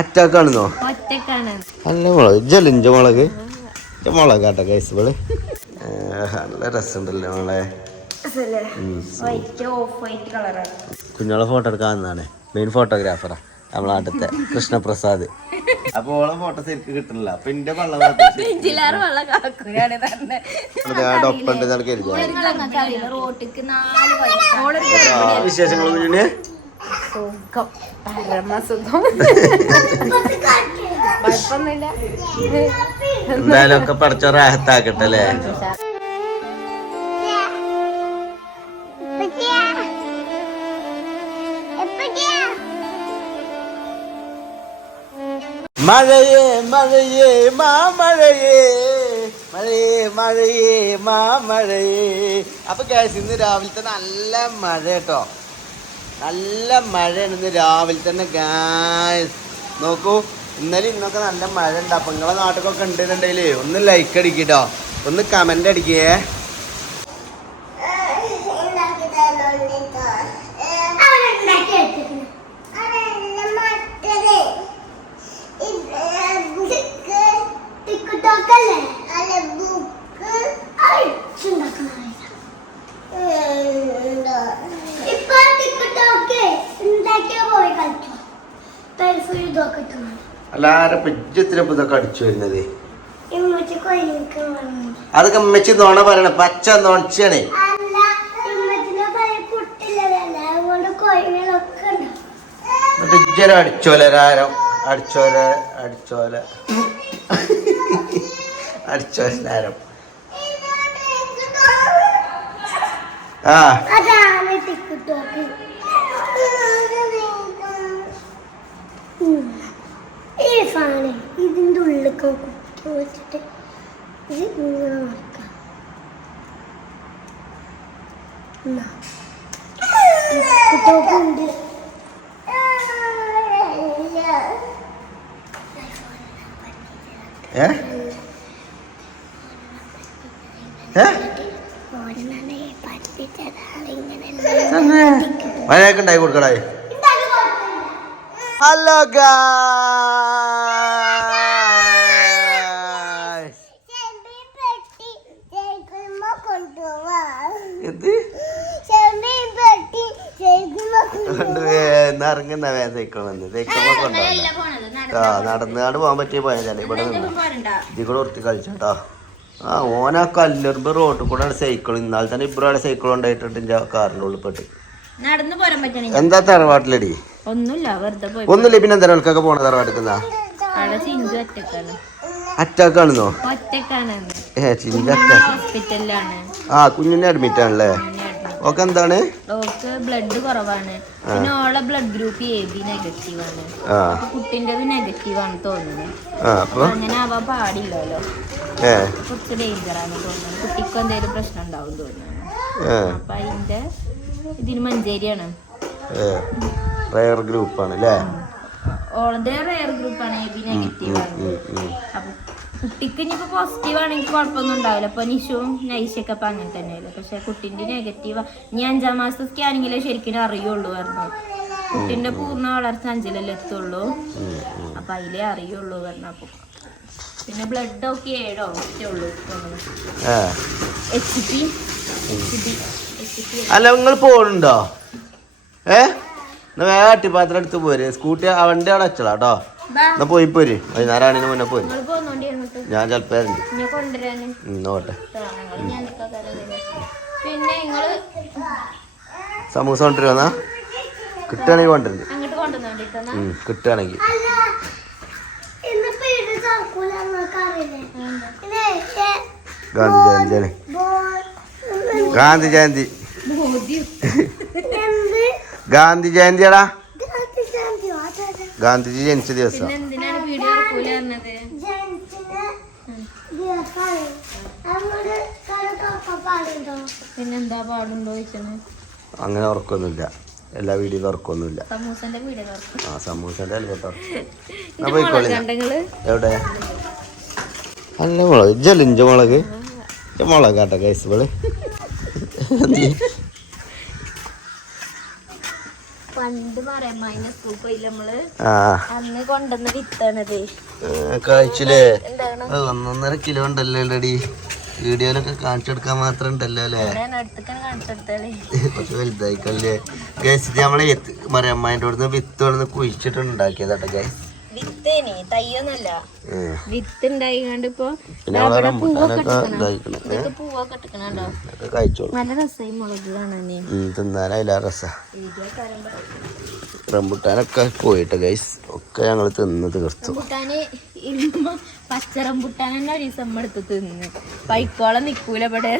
അറ്റാക്കാണെന്നോ? നല്ല മുളക്. ജലിഞ്ച മുളക്? മുളക് മുളകാട്ടോ കേസ് ഇവൾ. നല്ല രസമുണ്ടല്ലോ മോളെ. വൈറ്റ് ഓഫ് വൈറ്റ് കളറാണ് കുഞ്ഞോളെ ഫോട്ടോ എടുക്കാന്നാണ് മെയിൻ ഫോട്ടോഗ്രാഫറാ നമ്മളെ അടുത്ത കൃഷ്ണപ്രസാദ്. അപ്പൊ ഓളെ ഫോട്ടോ ശരിക്കും കിട്ടണില്ല. അപ്പൊ എന്റെ വെള്ളം വിശേഷങ്ങളൊന്നും വെള്ള കാക്കൂരാണ് തന്നെ ഒപ്പം ഉണ്ട് കരുതി റോട്ടിക്ക് നാല് വൈറ്റ് വിശേഷങ്ങൾ കുഞ്ഞിന് സുഖം. പരമസുഖം കുഴപ്പമൊന്നുമില്ല. എന്തായാലും ഒക്കെ പഠിച്ച റാഹത്താക്കട്ടെ അല്ലേ? മഴയേ മഴയേ മാമഴയേ. മഴയേ മഴയേ മാമഴയേ. അപ്പൊ കേസ് ഇന്ന് രാവിലത്തെ നല്ല മഴ കേട്ടോ നല്ല മഴയാണ് ഇന്ന് രാവിലെ തന്നെ ഗ്യാസ് നോക്കൂ ഇന്നലെ ഇന്നൊക്കെ നല്ല മഴ ഉണ്ട് അപ്പൊ നിങ്ങളെ നാട്ടിലൊക്കെ ഉണ്ടെന്നുണ്ടെങ്കിൽ ഒന്ന് ലൈക്ക് അടിക്കട്ടോ ഒന്ന് കമന്റ് അടിക്കേ പിജ്ജത്തിലും ഇതൊക്കെ അടിച്ചു വരുന്നത്? അതൊക്കെ ഉമ്മച്ചി നോണ പറയണ പച്ച നോണച്ചാണേ കൊയ്യലൊക്കെ ഉണ്ട്. പിജ്ജന അടിച്ചോല അടിച്ചോല അടിച്ചോലാരം ആ. ഈ ഫാണ് ഇതിന്റെ ഉള്ളിലേക്ക് കുത്തി വെച്ചിട്ട് ഇത് ഇങ്ങനെ വറക്കാം ഉണ്ട് ഏ? മഴയൊക്കെ കൊടുക്കടായി ഹലോ ചെമ്മീൻ പെട്ടി ജയിക്കുമ്പോ കൊണ്ടുപോവാ ഇത് ചെമ്മീൻ പെട്ടി ജയിക്കുമ്പോ കൊണ്ട് ഇറങ്ങുന്ന വേ സൈക്കിൾ വന്ന്. ആ നടന്നാണ്ട് പോകാൻ പറ്റിയ പോയതല്ലേ ഇവിടെ നിന്ന്. ഇതിൽ കൂടെ ഉറത്തി കളിച്ചോട്ടോ ആ ഓനാ കല്ലെറുമ്പ് റോട്ടിൽ കൂടെ സൈക്കിൾ. ഇന്നാൾ തന്നെ ഇബ്രാടെ സൈക്കിൾ ഉണ്ടായിട്ടുണ്ട് എന്റെ കാറിന്റെ ഉള്ളിൽ പെട്ട്. നടന്നു പോരാൻ പറ്റണേ എന്താ തറവാട്ടിലടി? ഒന്നുമില്ല വെറുതെ പോയി. ഒന്നുമില്ല പിന്നെ എന്താ ആൾക്കൊക്കെ പോണ തറവാട്ടിക്കുന്ന ചിഞ്ചു അറ്റാക്കാണെന്നോ ഏ ചിന്ത അറ്റാക്ക് ആ കുഞ്ഞിനെ അഡ്മിറ്റ് ആണല്ലേ? ഓക്കെ എന്താണ് ഡോക്ക് ബ്ലഡ് കുറവാണ്. പിന്നെ ഓളെ blood group A B negative ആണ്. അപ്പൊ നെഗറ്റീവ് ആണ് തോന്നുന്നത് അങ്ങനെ ആവാൻ പാടില്ലല്ലോ. കുറച്ച് ഡേഞ്ചർ ആണ് തോന്നുന്നത് കുട്ടിക്ക് എന്തെങ്കിലും പ്രശ്നം ഉണ്ടാവും തോന്നുന്നു. അപ്പൊ അതിന്റെ ഇതിന് മഞ്ചേരിയാണ്. റയർ ഗ്രൂപ്പാണ് അല്ലേ ഓളത് റയർ ഗ്രൂപ്പ് ആണ് എ ബി നെഗറ്റീവ് ആണ്. അപ്പൊ കുട്ടിക്ക് ഇനിയിപ്പോ പോസിറ്റീവ് ആണെങ്കിൽ കുഴപ്പമൊന്നും ഉണ്ടാവില്ല. അപ്പൊ നിഷുവും നൈശയൊക്കെ അപ്പൊ അങ്ങനെ തന്നെയല്ലേ. പക്ഷെ കുട്ടിന്റെ നെഗറ്റീവ് ഇനി അഞ്ചാം മാസത്തെ സ്കാനിങ്ങിലേ ശരിക്കും അറിയുള്ളൂ പറഞ്ഞു. കുട്ടിന്റെ പൂർണ വളർച്ച അഞ്ചിലല്ലേ എത്തുള്ളൂ. അപ്പൊ അതിലേ അറിയുള്ളൂ പറഞ്ഞു. അപ്പൊ പിന്നെ ബ്ലഡ് ഒക്കെ ഏഴോ? ഒക്കെ ഉള്ളൂ എച്ച് പി അല്ല നിങ്ങൾ പോണുണ്ടോ? ഏ? വേഗം അട്ടിപ്പാത്രം എടുത്ത് പോര്. സ്കൂട്ടി അവന്റെ അവിടെ വെച്ചോളാം കേട്ടോ. എന്നാ പോയി പോര്. വൈകുന്നേരം ആണിന് മുന്നേ പോര്. ഞാൻ ചിലപ്പോ വരണ്ട് ഇന്നെ കൊണ്ടുവരാന്. ഉം, നോട്ടെ സമൂസ കൊണ്ടുവരുമെന്നാ കിട്ടുകയാണെങ്കിൽ ഉം, കിട്ടുകയാണെങ്കിൽ ഗാന്ധി ജയന്തിയാണ് ഗാന്ധി ജയന്തി. ഗാന്ധി ജയന്തിയാടാ. ഗാന്ധിജി ജനിച്ച ദിവസം. പിന്നെന്താ പാടുണ്ടോ അങ്ങനെ ഉറക്കൊന്നുമില്ല. എല്ലാ ഉറക്കൊന്നുമില്ല. വീഡിയോ തുറക്കും ആ സമൂസന്റെ പോയിക്കോളി. കണ്ടങ്ങൾ. എവിടെ? നല്ല മുളക്. ജലിഞ്ച മുളക്. മുളക് കേട്ടോ കൈസ് പണ്ട് മറയമ്മായിന്റെ സ്കൂൾ പോയില്ല നമ്മൾ? അന്ന് കൊണ്ടുവന്ന വിത്താണത്. ഒന്നൊന്നര കിലോ ഉണ്ടല്ലോ അല്ലടി വീഡിയോയിലൊക്കെ കാണിച്ചെടുക്കാൻ മാത്രം ഉണ്ടല്ലോ അല്ലേ? കുറച്ച് വലുതായിക്കല്ലേ. ഗൈസ് നമ്മളെ മറിയമ്മേന്റെ അവിടുന്ന് വിത്ത് കൊണ്ടുവന്ന് കുഴിച്ചിട്ട് ഉണ്ടാക്കിയതാട്ടോ ഗൈസ് വിത്തേനെ തയ്യൊന്നല്ല. വിത്ത് ഉണ്ടായിക്കാണ്ട് ഇപ്പൊ പൂവൊക്കെ ഇട്ടിക്കണോ? നല്ല രസമായി മുളക് കാണാനേ. രസ. റംബുട്ടാനൊക്കെ പോയിട്ട് ഗൈസ് ഒക്കെ ഞങ്ങൾ തിന്ന് തീർത്തു. പച്ച റംബുട്ടാൻ തന്നെ ഒരു ദിവസം എടുത്ത് തിന്ന്. പൈക്കോളം നിക്കൂല ഇവിടെ.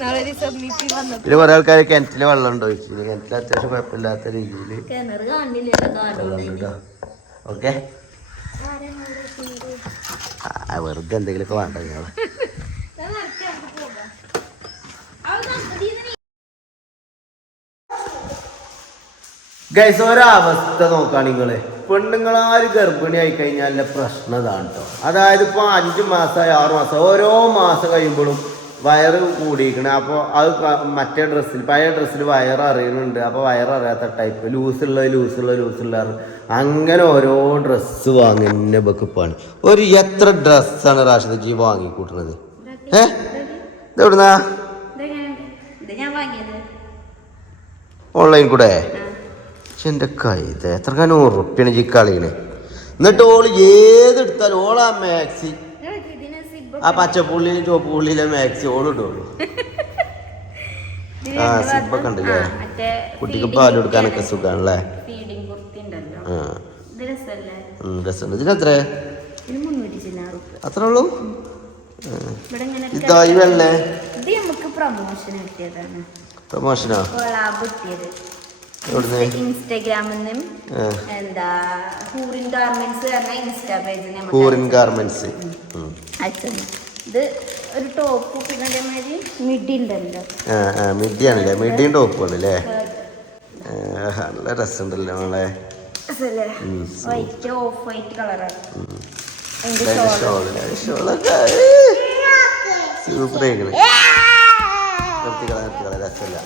നാളെ ഒരു ദിവസം മിപ്പി വന്നപ്പോ. പിന്നെ കുറെ ആൾക്കാർ കിണറ്റിൽ വെള്ളം ഉണ്ടോ കിണറ്റിൽ അത്യാവശ്യം കുഴപ്പമില്ലാത്ത രീതിയിൽ കിണറ് കാണില്ല ഓക്കെ. വെറുതെ എന്തെങ്കിലുമൊക്കെ വേണ്ട ഞങ്ങൾ ഗൈസ് ഒരവസ്ഥ നോക്കാണ് നിങ്ങൾ. പെണ്ണുങ്ങളാര് ആയി കഴിഞ്ഞാൽ പ്രശ്നം ഇതാണ് കേട്ടോ അതായത് ഇപ്പോൾ അഞ്ച് മാസമായി ആറ് മാസം ഓരോ മാസം കഴിയുമ്പോഴും വയറ് കൂടിയിരിക്കണേ. അപ്പോൾ അത് മറ്റേ ഡ്രസ്സിൽ പഴയ ഡ്രസ്സിൽ വയർ അറിയുന്നുണ്ട് അപ്പോൾ വയർ അറിയാത്ത ടൈപ്പ് ലൂസുള്ള ലൂസുള്ള ലൂസുള്ള അങ്ങനെ ഓരോ ഡ്രസ്സ് വാങ്ങുന്ന ബക്കിപ്പാണ് ഒരു എത്ര ഡ്രസ്സാണ് റാഷിദ് ജി വാങ്ങിക്കൂട്ടുന്നത് ഏ? ഇതെവിടുന്നാ ഓൺലൈൻ കൂടെ? പക്ഷെ എന്റെ കൈത് എത്ര നൂറ് റുപ്യാണ് ജി കളിയണേ എന്നിട്ട് ഓൾ ഏതെടുത്താലും ഓളാ മാക്സി ആ പച്ചപ്പുള്ളിയിലും ചുവപ്പ് പുള്ളിയിലെ മാക്സി ഓൾ ഇടുള്ളൂ ആ സിബൊക്കെ ഉണ്ടല്ലേ. കുട്ടിക്ക് പാൽ കൊടുക്കാനൊക്കെ സുഖാണല്ലേ രസമുണ്ട്. ഇതിനെത്ര അത്ര ഉള്ളൂ? ഇതായി വെള്ളേ? പ്രൊമോഷനോ ഇൻസ്റ്റാഗ്രാമിൽ നിന്നും എന്താ ഹൂറിൻ ഗാർമെന്റ്സ് ഹൂറിൻ ഗാർമെന്റ്സ് അയച്ചത്. ഇത് ഒരു ടോപ്പ് പിന്നെ അതേമാതിരി മിഡി ഉണ്ടല്ലോ. മിഡിയാണല്ലേ മിഡിയും ടോപ്പും ആണല്ലേ? നല്ല രസമുണ്ടല്ലോ മോളെ. വൈറ്റ് ഓഫ് വൈറ്റ് കളറാണ് സൂപ്പർ ആയിക്കണ്. നിർത്തിക്കള നിർത്തിക്കള രസമില്ല.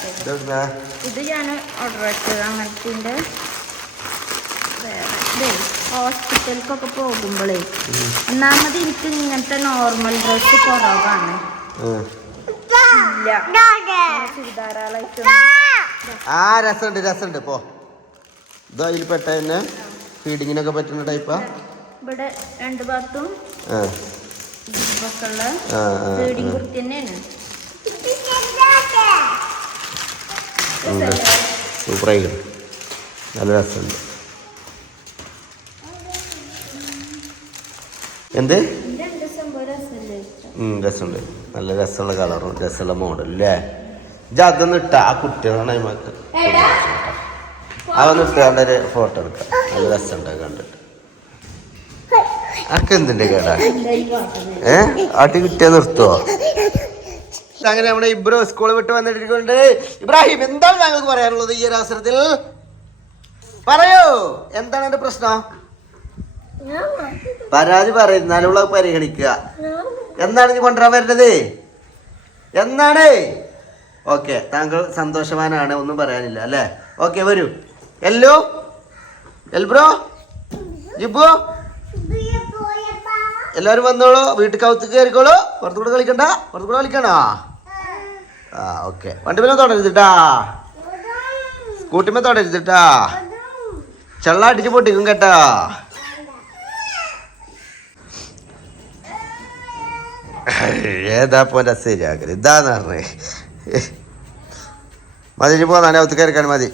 ചെയ്തത്. ഇത് ഞാൻ ഓർഡർ വെച്ചത് അങ്ങനത്തെ ഹോസ്പിറ്റലിലേക്കൊക്കെ പോകുമ്പോഴേ ഒന്നാമത് എനിക്ക് ഇങ്ങനത്തെ നോർമൽ ഡ്രസ്സ് കുറവാണ്. ആ. രസമുണ്ട് രസമുണ്ട് പോ. ഇത് അതിൽ പെട്ട തന്നെ ഫീഡിങ്ങിനൊക്കെ പറ്റുന്ന ടൈപ്പാ ഇവിടെ രണ്ട് ഭാഗത്തും ഫീഡിങ് കുർത്തി തന്നെയാണ്. സൂപ്പർ നല്ല രസമുണ്ട് എന്ത്? രസമുണ്ട്. നല്ല രസമുള്ള കളറും രസമുള്ള മോഡലും അല്ലേ ഇജ്ജ് അതൊന്നും ഇട്ട ആ കുട്ടികളാണ് നമുക്ക് അതൊന്നും ഇട്ടാണ്ട് ഒരു ഫോട്ടോ എടുക്കാം. നല്ല രസമുണ്ട് കണ്ടിട്ട്. അനക്ക് എന്തിന്റെ കേടാ? ഏ? ആട്ടി കിട്ടിയാ നിർത്തുവോ? അങ്ങനെ നമ്മുടെ ഇബ്രോ സ്കൂൾ വിട്ട് വന്നിട്ടുണ്ട് ഇബ്രാഹിം എന്താണ് ഞങ്ങൾക്ക് പറയാനുള്ളത് ഈ ഒരു അവസരത്തിൽ? പറയൂ എന്താണ് എന്റെ പ്രശ്നം? പരാതി പറയുന്നാലുള്ള പരിഗണിക്കുക. എന്നാണ് നീ കൊണ്ടുവരാൻ വരുന്നത്? എന്നാണ്? ഓക്കെ താങ്കൾ സന്തോഷവാനാണ് ഒന്നും പറയാനില്ല അല്ലേ? ഓക്കെ വരൂ. എല്ലോ? എൽബ്രോ? ജിബു? എല്ലാവരും വന്നോളൂ വീട്ടിൽ കൗത്ത് കയറിക്കോളൂ. പുറത്തുകൂടെ കളിക്കണ്ട? പുറത്തുകൂടെ കളിക്കണോ? ആ ഓക്കെ. വണ്ടിമേലും തുടരുതിട്ടാ സ്കൂട്ടിമേ തുടരുതിട്ടാ ചെള്ള അടിച്ച് പൊട്ടിക്കും കേട്ടാ. ഏതാ പോന്റെ ശരിയാക്കൽ ഇതാന്ന് പറഞ്ഞേ മതി ഇനി പോന്നാ. അവത്ത് കയറിക്കാൻ മതി.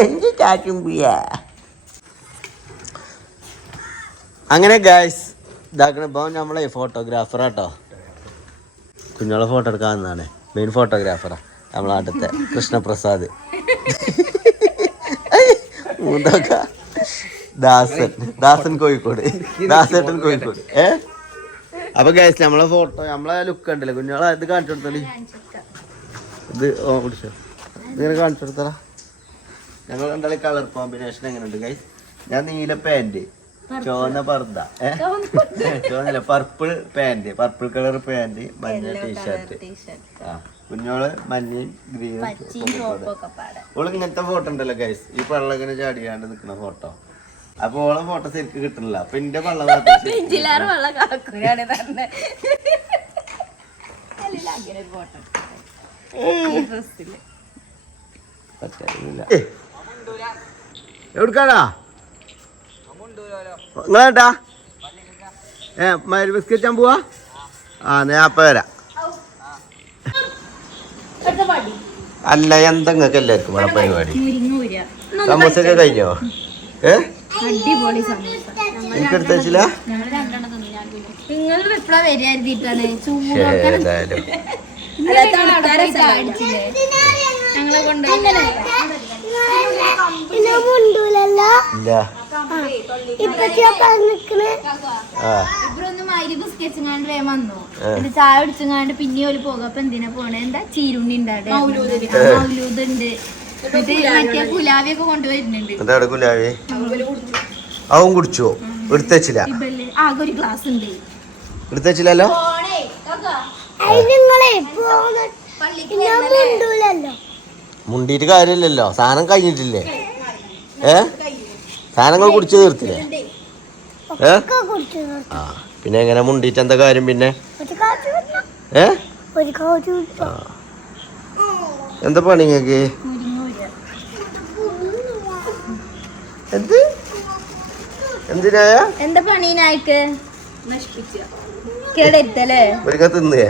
എന്റെ ചാച്ചുമ്പിയ? അങ്ങനെ ഗായ്സ് ഇതാക്കണ ഇപ്പം നമ്മളെ ഫോട്ടോഗ്രാഫറാട്ടോ കുഞ്ഞോളെ ഫോട്ടോ എടുക്കാൻ വന്നതാണ്. മെയിൻ ഫോട്ടോഗ്രാഫറാ നമ്മളെ അടുത്തെ കൃഷ്ണപ്രസാദ്. മൂന്നോക്ക ദാസൻ. ദാസൻ കോഴിക്കോട്. ദാസേട്ടൻ കോഴിക്കോട്. ഏ? അപ്പൊ ഗൈസ് നമ്മളെ ഫോട്ടോ നമ്മളെ ലുക്ക് ഉണ്ടല്ലേ കുഞ്ഞോളെ ഇത് കാണിച്ചു കൊടുത്തോളി ഇത് ഓ കുടിച്ചോ ഇങ്ങനെ കാണിച്ചു കൊടുത്തടാ ഞങ്ങൾ കണ്ടാലും കളർ കോമ്പിനേഷൻ എങ്ങനെയുണ്ട് ഗൈസ് ഞാൻ നീല പാന്റ് ചോന്ന പർദ്ദ ഏ? Purple pant purple colour pant മഞ്ഞ ടീഷർട്ട് ടീഷർട്ട് ആ കുഞ്ഞോൾ മഞ്ഞയും ഗ്രീനും ഓൾ ഇങ്ങനത്തെ ഫോട്ടോ ഉണ്ടല്ലോ ഗൈസ് ഈ പള്ളങ്ങനെ ചാടിയാണ്ട് നിൽക്കുന്ന ഫോട്ടോ അപ്പൊ ഓളെ ഫോട്ടോ ശരിക്ക് കിട്ടണില്ല. അപ്പൊ എന്റെ വെള്ളം. എവിടുക്കാടാ? നിങ്ങളേട്ടാ ഏ മരു ബിസ്ക്കറ്റ് ഞാൻ പോവാ? ആ ഞാൻ അപ്പ വരാം. അല്ല എന്തെങ്കിലും എല്ലാവർക്കും പരിപാടി? സമൂസൊക്കെ കഴിഞ്ഞോ? ഏ? അടിപൊളി സമൂസ. നിങ്ങൾ എപ്പോഴാ ഞങ്ങളെ കൊണ്ടുപോയി വേഗം വന്നു. എന്നിട്ട് ചായ കുടിച്ചുങ്ങാണ്ട് പിന്നെ ഒരു പോകും. അപ്പൊ എന്തിനാ പോണേ? എന്താ? ചീരുണ്ണി ഉണ്ട് മൗലൂദ് ഉണ്ട്. എന്നിട്ട് ഗുലാവി അവൻ കുടിച്ചോ? എടുത്തച്ചില്ല ഇബൽ ആകെ ഒരു ഗ്ലാസ് ഉണ്ട്. എടുത്തച്ചില്ലല്ലോ മുണ്ടിയിട്ട് കാര്യമില്ലല്ലോ. സാധനം കഴിഞ്ഞിട്ടില്ലേ? ഏ? സാധനങ്ങൾ കുടിച്ചു തീർത്തില്ലേ? ഏ? ആ. പിന്നെ എങ്ങനെ മുണ്ടിയിട്ട് എന്താ കാര്യം പിന്നെ. ഏ? ഒരു കാച്ചു കുടിച്ചോ. എന്താ പണി എന്ത്? എന്തിനായ? എന്താ പണി നായ്ക്ക്? കേടെടുത്തല്ലേ മുരിങ്ങ തിന്നേ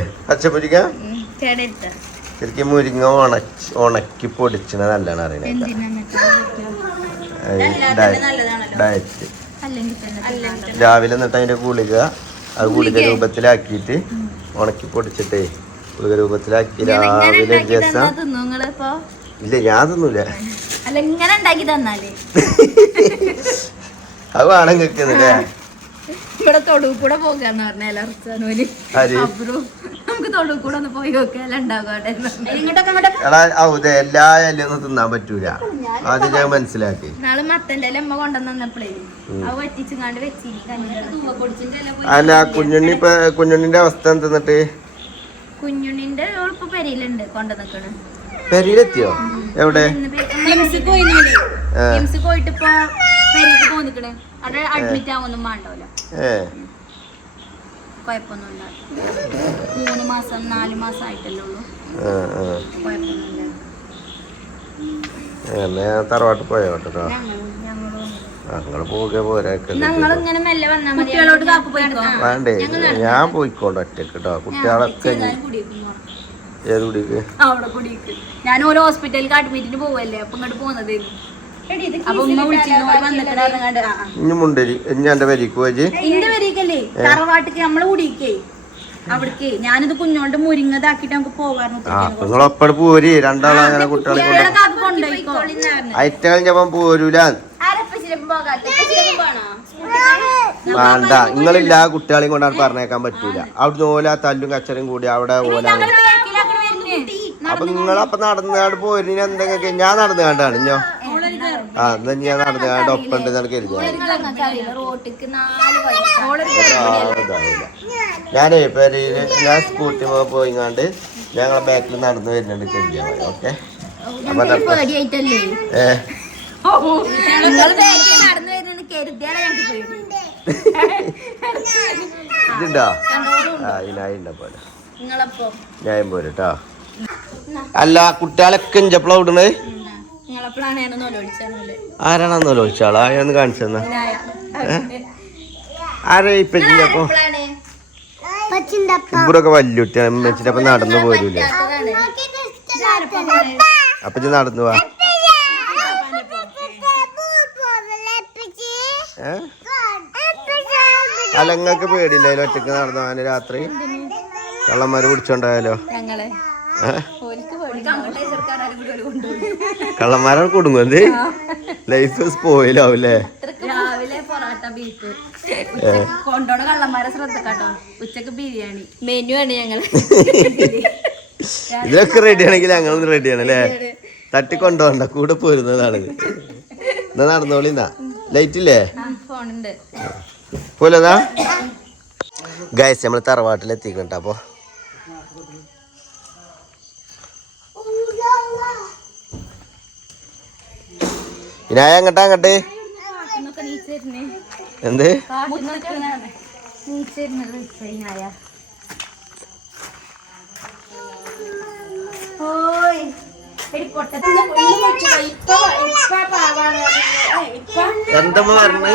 ശരിക്കും മുരിങ്ങ ഉണച്ച് ഉണക്കി പൊടിച്ചണ നല്ലതാണ് അറിയണേ എന്തിനാ ഡയറ്റ്. രാവിലെ എന്നിട്ട് അതിന്റെ ഗുളിക അത് ഗുളിക രൂപത്തിലാക്കിയിട്ട് ഉണക്കി പൊടിച്ചിട്ടേ ഗുളിക രൂപത്തിലാക്കി രാവിലെ ഇല്ല ഞാൻ തിന്നൂല. അല്ല ഇങ്ങനെ ഉണ്ടാക്കി തന്നാലേ. അത് വേണം കേൾക്കുന്നില്ലേ ഇവിടെ തൊടുവ് കൂടെ പോകാന്ന് പറഞ്ഞ അപ്പുറം നമുക്ക് തൊടുവ് കൂടെ ഒന്ന് പോയി നോക്കിയാലും ഉണ്ടാകാട്ടെ എല്ലാ ഇലയൊന്നും തിന്നാൻ പറ്റൂല. അത് ഞാൻ മനസ്സിലാക്കി. നാളെ മത്തന്റെ ഇല അമ്മ കൊണ്ടുവന്നപ്പോഴേ അത് വറ്റിച്ചുങ്ങാണ്ട് അല്ല കുഞ്ഞുണ്ണി ഇപ്പൊ കുഞ്ഞുണ്ണിന്റെ അവസ്ഥ എന്തെന്നിട്ട്? കുഞ്ഞുണ്ണിന്റെ ഇപ്പൊ പെരയിലുണ്ട് കൊണ്ടുവന്നിക്കണ്. പെരിയിലെത്തിയോ? എവിടെ? മൂന്ന് മാസം നാല് ആയിട്ടല്ലേ ഉള്ളൂ. തറവാട്ട് പോയോ കേട്ടോ? ഞങ്ങൾ പോകെ പോയിക്കോ? വേണ്ടേ ഞാൻ പോയിക്കോട്ടെ ഒറ്റയ്ക്ക് കേട്ടോ. കുട്ടികളൊക്കെ ഏത് കുടിക്ക്? അവിടെ കുടിക്ക്. ഞാൻ ഓരോ ഹോസ്പിറ്റലിൽ അഡ്മിറ്റിന് പോവല്ലേ അപ്പൊ ഇങ്ങോട്ട് പോകുന്നത് അപ്പൊ ഉമ്മ വിളിച്ചിരുന്നു വന്നിട്ട് ഇനി മുണ്ടരി ഇനി എന്റെ വരിക്ക് പോയി ഇന്റെ വരികല്ലേ തറവാട്ടിക്ക് നമ്മൾ കുടിക്കേ. അവിടേക്ക്. ഞാനിത് കുഞ്ഞോണ്ട് മുരിങ്ങതാക്കിട്ട് നമുക്ക് പോകാറുണ്ട് പോരി. രണ്ടാളും അങ്ങനെ കുട്ടികളെ പോരൂല. വേണ്ട. നിങ്ങളില്ല കുട്ടികളെയും കൊണ്ടാണ് പറഞ്ഞേക്കാൻ പറ്റൂല. അവിടുന്ന് ഓല തല്ലും കച്ചറും കൂടി അവിടെ ഓലാണ് അപ്പൊ നിങ്ങളപ്പൊ നടന്നുകാണ്ട് പോരിന് എന്തെങ്കിലും ഞാൻ നടന്നു കണ്ടാണ് ഞോ ആ എന്നാ ഞാൻ നടന്നു കാണ്ട് ഒപ്പം ഉണ്ട് നിനക്ക് ഞാനേ പെരയിൽ ഞാൻ സ്കൂട്ടി പോയിങ്ങാണ്ട് ഞങ്ങളെ ബാക്കിൽ നടന്നു വരുന്നുണ്ട് കഴിഞ്ഞാൽ ഓക്കെ? ഇതുണ്ടോ? ആ ഇതിനായിണ്ട പോലെ. ഞാൻ പോരട്ടോ. അല്ല കുട്ടികളൊക്കെ ഇഞ്ചപ്പള വിടണേ ഞാൻ ആരാണെന്നോ ചോദിച്ചാളാ ഒന്ന് കാണിച്ചെന്നാ ആരാ ഇപ്പൊ ഇഞ്ചപ്പോ ഇവരൊക്കെ അപ്പ? ഇവിടൊക്കെ വല്യുട്ടി അമ്മച്ചിന്റെ അപ്പം നടന്നു പോരൂലേ? അപ്പൊ നടന്നു പോവാ അല്ല നിങ്ങൾക്ക് പേടിയില്ലല്ലോ ഒറ്റയ്ക്ക് നടന്നു രാത്രി? കള്ളന്മാര് പിടിച്ചോണ്ടായാലോ? ഞങ്ങളെ കൊടുങ്ങും കള്ളന്മാരാണ് കുടുങ്ങുന്നത്. ലൈഫ് സ്പോയിലാവൂലേ രാവിലെ പൊറാട്ട ബീഫ് കൊണ്ടോണ കള്ളന്മാരെ ശ്രദ്ധിക്കാട്ടോ. ഉച്ചയ്ക്ക് ബിരിയാണി. മെനു ആണ് ഞങ്ങൾ. ഇതിലൊക്കെ റെഡി ആണെങ്കിൽ ഞങ്ങളും റെഡിയാണ് അല്ലേ? തട്ടിക്കൊണ്ടോണ്ട കൂടെ പോരുന്നതാണിത് എന്നാ നടന്നോളി എന്നാ ലൈറ്റ് ഇല്ലേ? പോലതാ ഗൈസ് നമ്മൾ തറവാട്ടിലെത്തിക്കണ്ട അപ്പൊ വിനായ അങ്ങട്ടാ അങ്ങട്ട് എന്നൊക്കെ നീച്ചിരുന്നേ എന്ത് നീച്ചിരുന്നത് കഴിഞ്ഞായ ഓയ് എടി പൊട്ടത്തിന്റെ ഉള്ളിൽ വെച്ചതാ. ഇപ്പൊ ഇപ്പൊ അങ്ങട്ടാ അങ്ങട്ട്. എന്താ? എന്തമ്മ അല്ല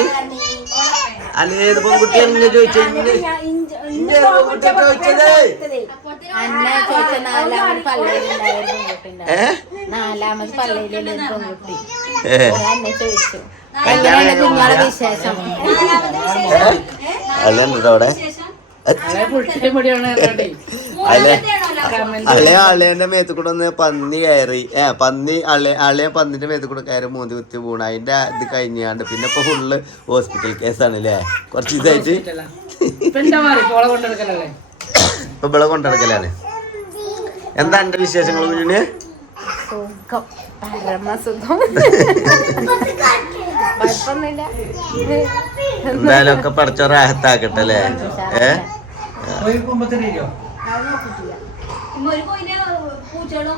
അല്ലേത് പെൺകുട്ടി എന്നെ ചോദിച്ചത്? ചോദിച്ചത്. ഏ? നാലാമത് പള്ളിയിലുള്ള പെൺകുട്ടി. എന്നെ ചോദിച്ചു. എങ്ങനെയാണ് വിശേഷം? അവിടെ? അല്ലെ അളിയന്റെ മേത്ത് കൂടെ ഒന്ന് പന്നി കയറി. ഏ പന്നി അളയ അളയ പന്നിന്റെ മേത്ത് കൂടെ കയറി മൂന്ന് കുത്തി വീണ്. അതിന്റെ ഇത് കഴിഞ്ഞാണ്ട് പിന്നെ ഇപ്പൊ ഫുള്ള് ഹോസ്പിറ്റൽ കേസാണ് അല്ലേ കുറച്ച് ഇതായിട്ട്. ഇപ്പൊ ഇവിടെ കൊണ്ടിടക്കലാണ്. എന്താ എന്റെ വിശേഷങ്ങൾ കുഞ്ഞിന് സുഖം. പരമസുഖം കുഴപ്പമൊന്നുമില്ല. എന്തായാലും ഒക്കെ പഠിച്ച റാഹത്താക്കട്ടെ അല്ലേ? ഏ?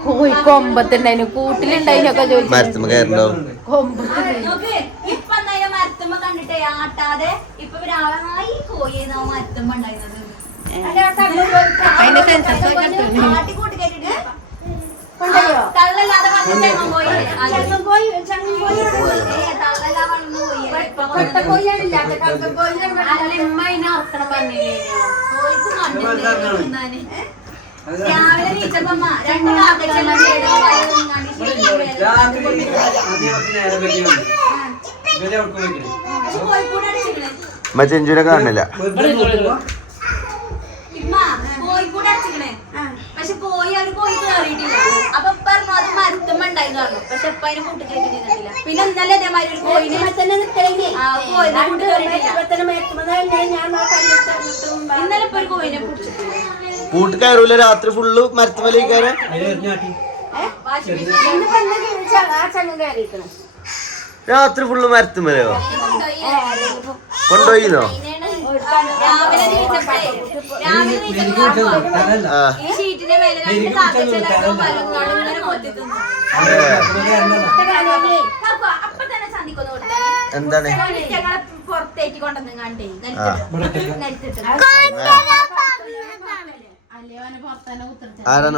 കോഴി കൊമ്പത്തുണ്ടായിരുന്നു കൂട്ടിലുണ്ടായിനൊക്കെ ചോദിച്ചു. മരത്തുമ്പോ കയറുണ്ടോ? കൊമ്പത്ത് കണ്ടിട്ടേ ആട്ടാതെ ഇപ്പൊ രായി കോഴി മരത്തുമ്മ ഉണ്ടായിരുന്നത് അതിന്റെ സെൻസസ് ആട്ടിക്കൂട്ടി കേട്ടിട്ട് രാവിലെ നീച്ചപ്പോ അമ്മ രണ്ട് കാക്കച്ചെല്ലാം കാണില്ല ഇമ്മ കോഴിക്കൂട് അടിച്ചിക്കണേ പക്ഷെ പോയി അവർ കോഴി കയറിയിട്ടില്ല അപ്പൊ പറഞ്ഞു അത് മരത്തുമ്മ ഉണ്ടായി കാണും പക്ഷെ ഇപ്പൊ അതിന് കൂട്ട് കയറ്റിട്ടില്ല പിന്നെ ഇന്നലെ അതേമാതിരി ഒരു കോഴിനെ ആ കോഴിനെ കൂട്ട് കയറിയിട്ടില്ല ഇന്നലെ ഇപ്പൊ ഒരു കോഴിനെ പിടിച്ചിട്ടില്ല കൂട്ട് കയറൂല? രാത്രി ഫുള്ള് മരത്തുമല കയറാൻ വാശി പിടിച്ച് രാത്രി ഫുള്ള് മരത്തുമലയോ കൊണ്ടുപോയിന്നോ? എന്താണ്? പുറത്തേക്ക് കൊണ്ടുവന്ന് കണ്ടേ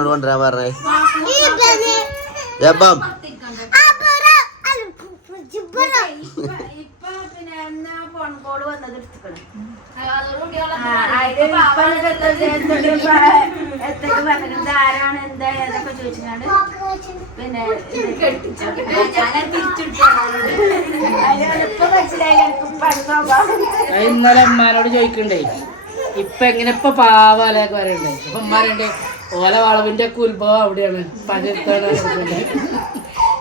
കൊണ്ടുവരാൻ പറഞ്ഞേ? എപ്പം ഇപ്പൊ പിന്നെ എന്നാ ഫോൺ കോൾ വന്നത് എടുത്തുക്കണം. അതോടുകൂടി എത്തൊക്കെ പറഞ്ഞത് ആരാണ് എന്താ ഏതൊക്കെ ചോദിച്ചാണ്ട് പിന്നെ ഇന്നലെ അമ്മാനോട് ചോദിക്കണ്ടേ? ഇപ്പൊ എങ്ങനെ ഇപ്പൊ പാവാലൊക്കെ പറയണ്ടേ? ഇപ്പൊ അമ്മാരുണ്ട് ഓല വളവിന്റെ ഒക്കെ ഉത്ഭവം അവിടെയാണ്. പകർത്താണ്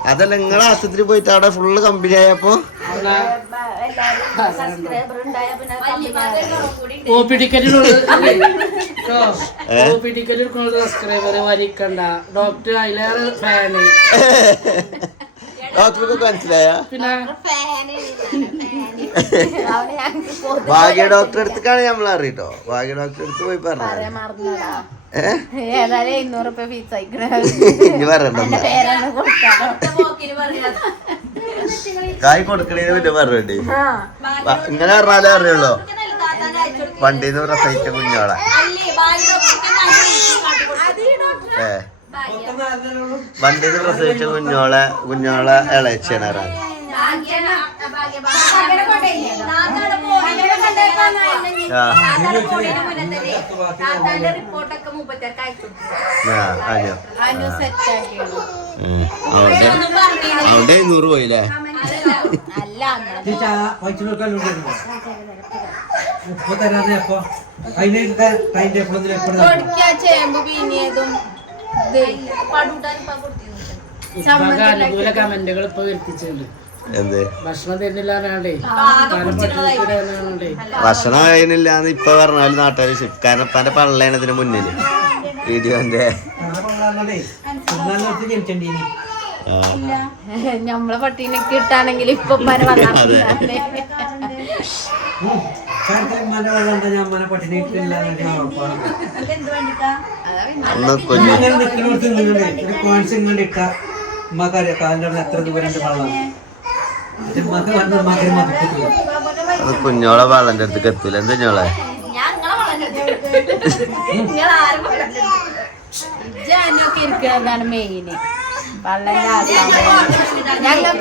അതല്ല നിങ്ങളെ ആശുപത്രി പോയിട്ട് അവിടെ ഫുള്ള് കമ്പനി ആയപ്പോ? ഡോക്ടർ അതിലേറെ ഫാന് ഡോക്ടർക്ക് മനസ്സിലായ? ഭാഗ്യ ഡോക്ടറെ അടുത്തേക്കാണ് നമ്മൾ അറിയിട്ടോ ഭാഗ്യ ഡോക്ടറെ അടുത്ത് പോയി പറഞ്ഞു ഏതായാലും റുപ്യ ഫീസ് കായ് കൊടുക്കണേന് പിന്നെ പറഞ്ഞേ ഇങ്ങനെ പറഞ്ഞാലേ അറിയുള്ളൂ. വണ്ടിന്ന് പ്രസവിച്ച കുഞ്ഞോളെ ഏ. വണ്ടിന്ന് പ്രസവിച്ച കുഞ്ഞോളെ കുഞ്ഞോളെ താത്താന്റെ റിപ്പോർട്ടൊക്കെ ഉം. അവിടെ നൂറ് പോയില്ലേ കമന്റുകൾ ഇപ്പൊ വരുത്തിച്ചുണ്ട് എന്ത്? ഭക്ഷണം തരുന്നില്ല എന്ന് ഇപ്പൊ പറഞ്ഞാലും നാട്ടുകാർ കാരണം പല പള്ളയാണ് ഇതിന് മുന്നിൽ. വീഡിയോന്റെ. നമ്മളെ പട്ടീനെ കിട്ടാണെങ്കിൽ ഇപ്പൊ അന്ന് കുഞ്ഞു. അങ്ങനെ നിൽക്കുന്നിടത്ത് നിന്നുകൊണ്ട് ഒരു കോൺസ് ഇങ്ങോട്ട് ഇട്ട. ഉമ്മക്കറിയാം കാലിന്റെ അവിടെ എത്ര ദൂരം വെള്ളം എന്നിട്ട് ഉമ്മക്ക് വന്ന് ഉമ്മാക്കൊരു മതിപ്പിക്കില്ല അത് കുഞ്ഞോളെ വളന്റെ അടുത്ത് എത്തൂല എന്താ ഞോളെ ഞങ്ങൾക്ക്